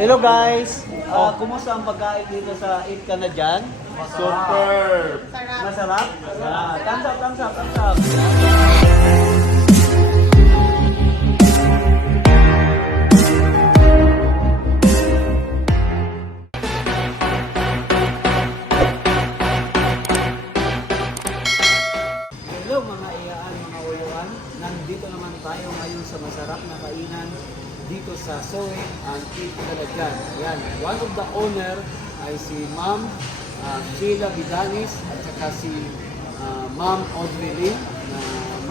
Hello guys! Ah, kumusta ang pagkain dito sa Eat Ka na dyan? Super! Masarap? Yeah. Thumbs up, thumbs up, thumbs up. Hello mga iyaan, mga uyuan. Nandito naman tayo ngayon sa masarap na kainan dito sa and Eat Kalagyan. Yan, one of the owner ay si Ma'am uh, Sheila Vidanis at saka si ah, Ma'am Audrey Lim. Na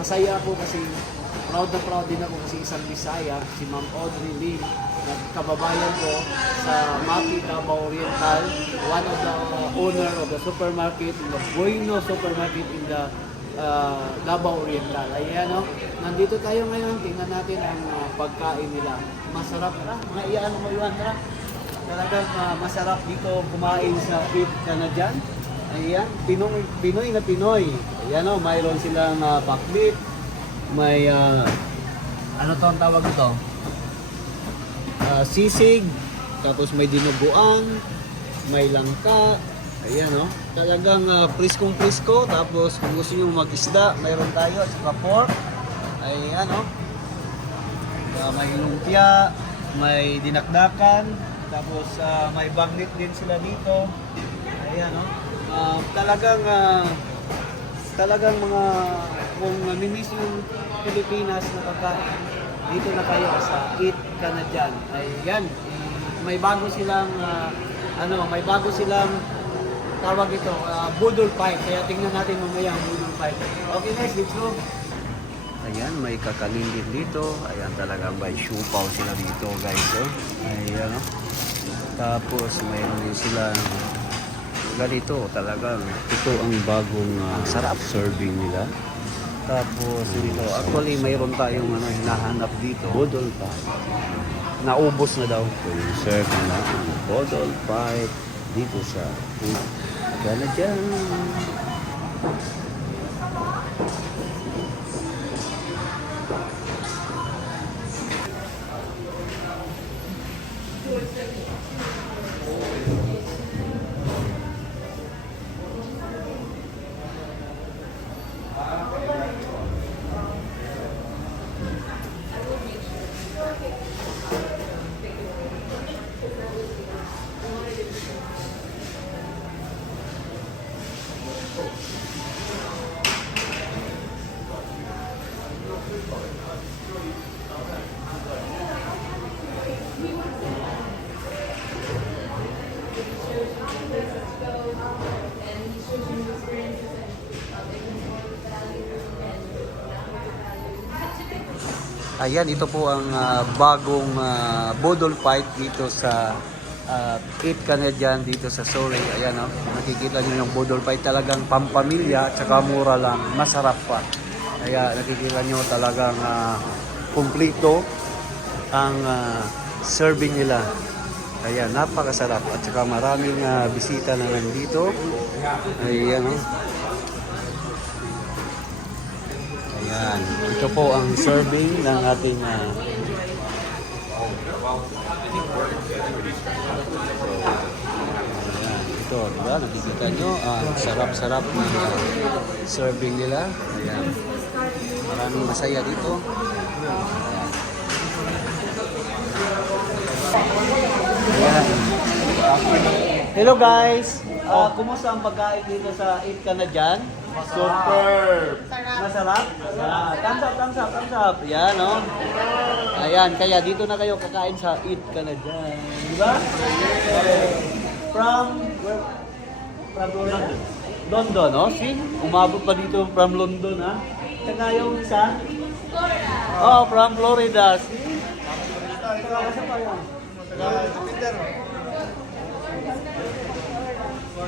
masaya ako kasi proud na proud din ako kasi isang Bisaya, si Ma'am Audrey Lim na kababayan ko sa Maki Davao Oriental, one of the uh, owner of the supermarket, in the Bueno supermarket in the uh, Davao Oriental. Ayan, no? Nandito tayo ngayon. Tingnan natin ang uh, pagkain nila. Masarap na. Mga iyan mo iwan tara. Talagang uh, masarap dito kumain sa na dyan. Ayan, Pinoy, Pinoy na Pinoy. Ayan o, mayroon silang uh, paklit. May, uh, ano to ang tawag ito? Uh, sisig. Tapos may dinuguan. May langka. Ayan o. Talagang uh, priskong prisko. Tapos kung gusto nyo mag-isda, mayroon tayo. At saka pork. Ayan o. Uh, may lumpia. May dinakdakan. Tapos uh, may bagnet din sila dito. Ayan o. Uh, talagang uh, talagang mga kung namimiss yung Pilipinas na pagkain dito na kayo sa Eat Ka na dyan. Ayan, may bago silang ah, ano, may bago silang tawag ito, uh, budol pipe. Kaya tingnan natin mamaya ang budol pipe. Okay guys, let's go. Ayan, may kakanin din dito. Ayan, talagang may siupaw sila dito guys. Oh. Ayan, oh. Tapos mayroon din sila ganito talagang ito ang bagong ah, sarap serving nila. Tapos dito, actually mayroon tayong ano, hinahanap dito. Bodol pipe. Naubos na daw. So, yung serve na ang bodol pipe dito sa Gana Ayan, ito po ang ah, bagong ah, bodol pipe dito sa uh, Eat ka na dyan dito sa Sorry. Ayan, oh. nakikita nyo yung bodol pipe talagang pampamilya at saka mura lang, masarap pa. Kaya nakikita nyo talagang ah, kumplito ang ah, serving nila. Kaya napakasarap at saka maraming ah, bisita na nandito. Ayan, oh. Ayan. Ito po ang serving ng ating ah, Ayan. Ito, diba? Nakikita nyo, ang sarap-sarap ng ah, serving nila. Ayan. Maraming masaya dito. Ayan. Hello guys! Ah, kumusta ang pagkain dito sa Eat Ka na dyan? Super! Masarap? Yeah. Thumbs up, thumbs up, thumbs up. Yan, no? Ayan, kaya dito na kayo kakain sa Eat Ka na dyan. Di ba? From, where? From London. London, no? See? Umabot pa dito from London, ha? Tsaka yung isa? Oh, from Florida. See? Saan pa?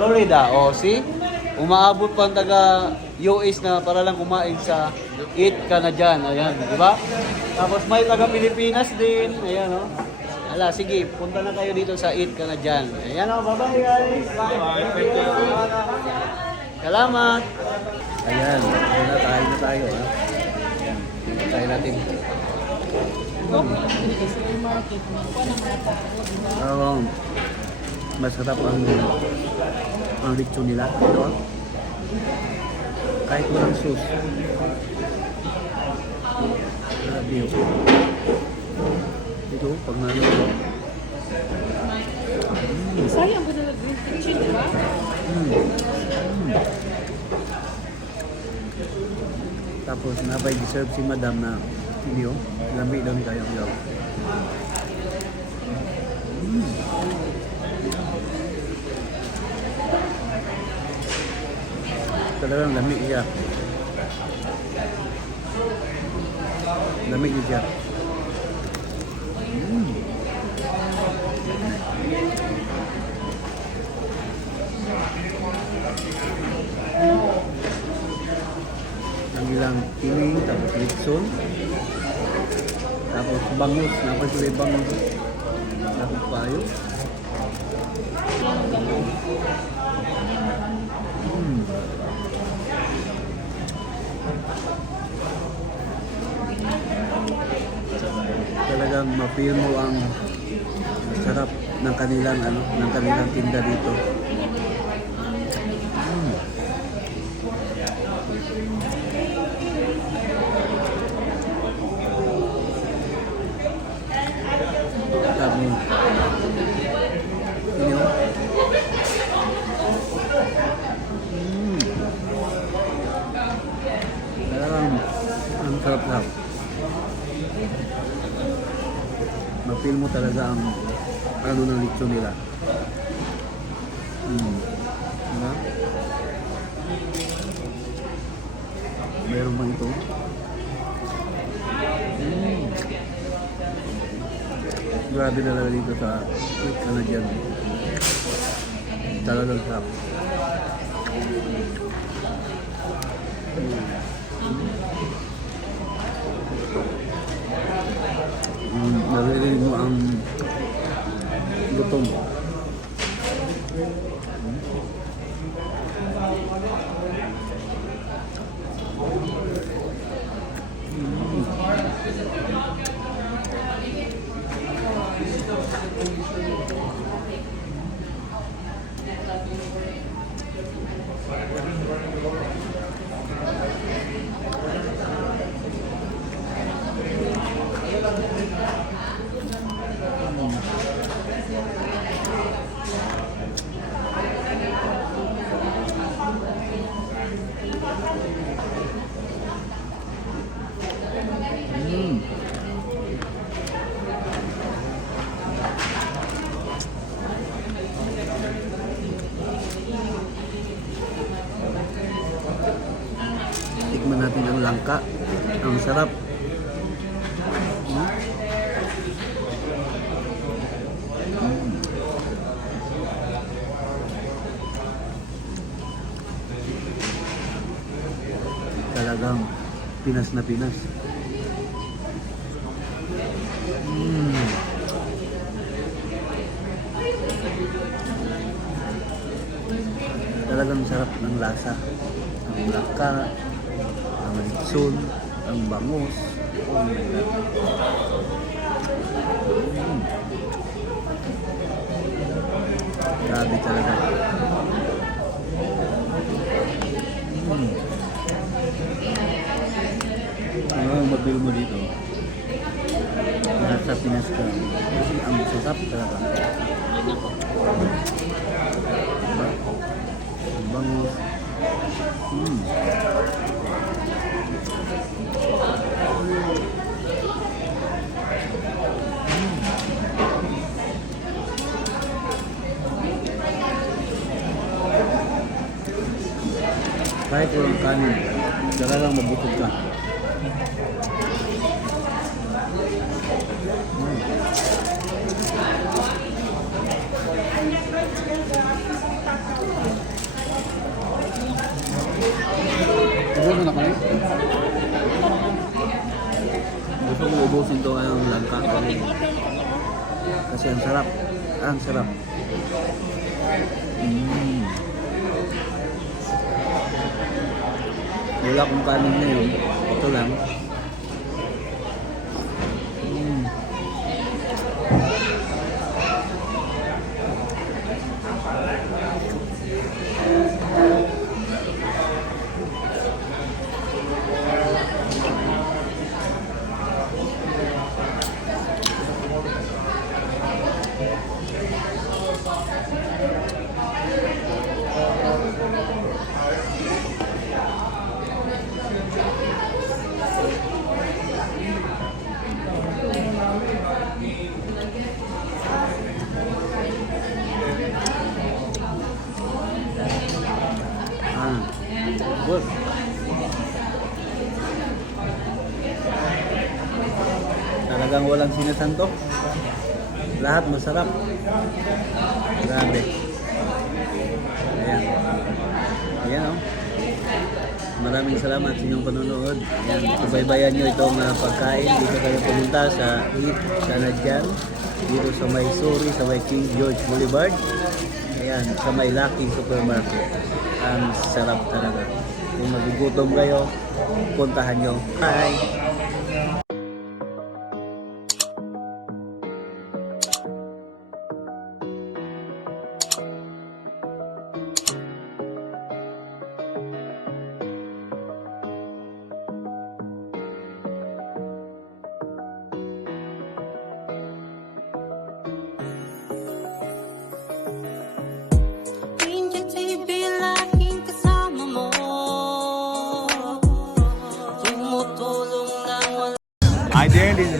Florida, oh, see? Umaabot pa ang taga US na para lang kumain sa Eat ka na dyan. Ayan, di ba? Tapos may taga Pilipinas din. Ayan, oh. Ala, sige, punta na kayo dito sa Eat ka na dyan. Ayan, oh, bye-bye guys. Bye. Salamat. Ayan, ayan na tayo na tayo. Ha? Ayan, tayo natin. Pero masarap ang ang lechon nila. Ito ah. Kahit walang sauce. Grabe yun. Ito, pag nalo. Sayang ko na green kitchen, di ba? Mm. Mm. Tapos nabay deserve si madam na hindi lamig daw ni kayo. Mm. Talagang lamig siya. Lamig siya. Mm. ang ilang kiling, tapos litson, tapos bangus, napay sila bangus, tapos payo. Mm. Talagang ma-feel mo ang sarap ng kanilang ano, ng kanilang tinda dito. Mm. Sabi, yun. Mm. Talagang ang sarap-sarap. Ma-feel mo talaga ang ano ng lechon nila. Mm. Meron bang ito? Mm. Grabe talaga dito sa Canadian. Talagang sarap. Mm, naririnig mo ang gutom. Mm. Tikman natin ang langka. Ang sarap. Mm. Talagang Pinas na Pinas. Mm. Talagang sarap ng lasa. Ang laka, litson, ang bangus. Oh my God. Mm. Grabe talaga. Mm. Ano ang mabil mo dito? Nasa Pinas ka. Kasi ang sarap talaga. Diba? Ang bangus. Mm. Kahit walang kanin, talagang mabutog ka. Siguro na kayo? Gusto ko ubusin to ang langka. Kasi ang sarap. Ang sarap. Mm. Wala akong kanin ngayon. Ito lang. Mm. Pinatan to. Lahat masarap. Grabe. Ayan. Ayan oh. Maraming salamat sa inyong panonood. Ayan, subaybayan nyo itong uh, pagkain. Dito kayo pumunta sa Eat Sanadyan. Dito sa may Suri, sa may King George Boulevard. Ayan, sa may Lucky Supermarket. Ang sarap talaga. Kung magugutom kayo, puntahan nyo. Bye!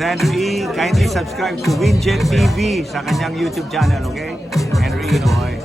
Andrew E. Kindly subscribe to Winjet TV sa kanyang YouTube channel, okay? Andrew E. Boy.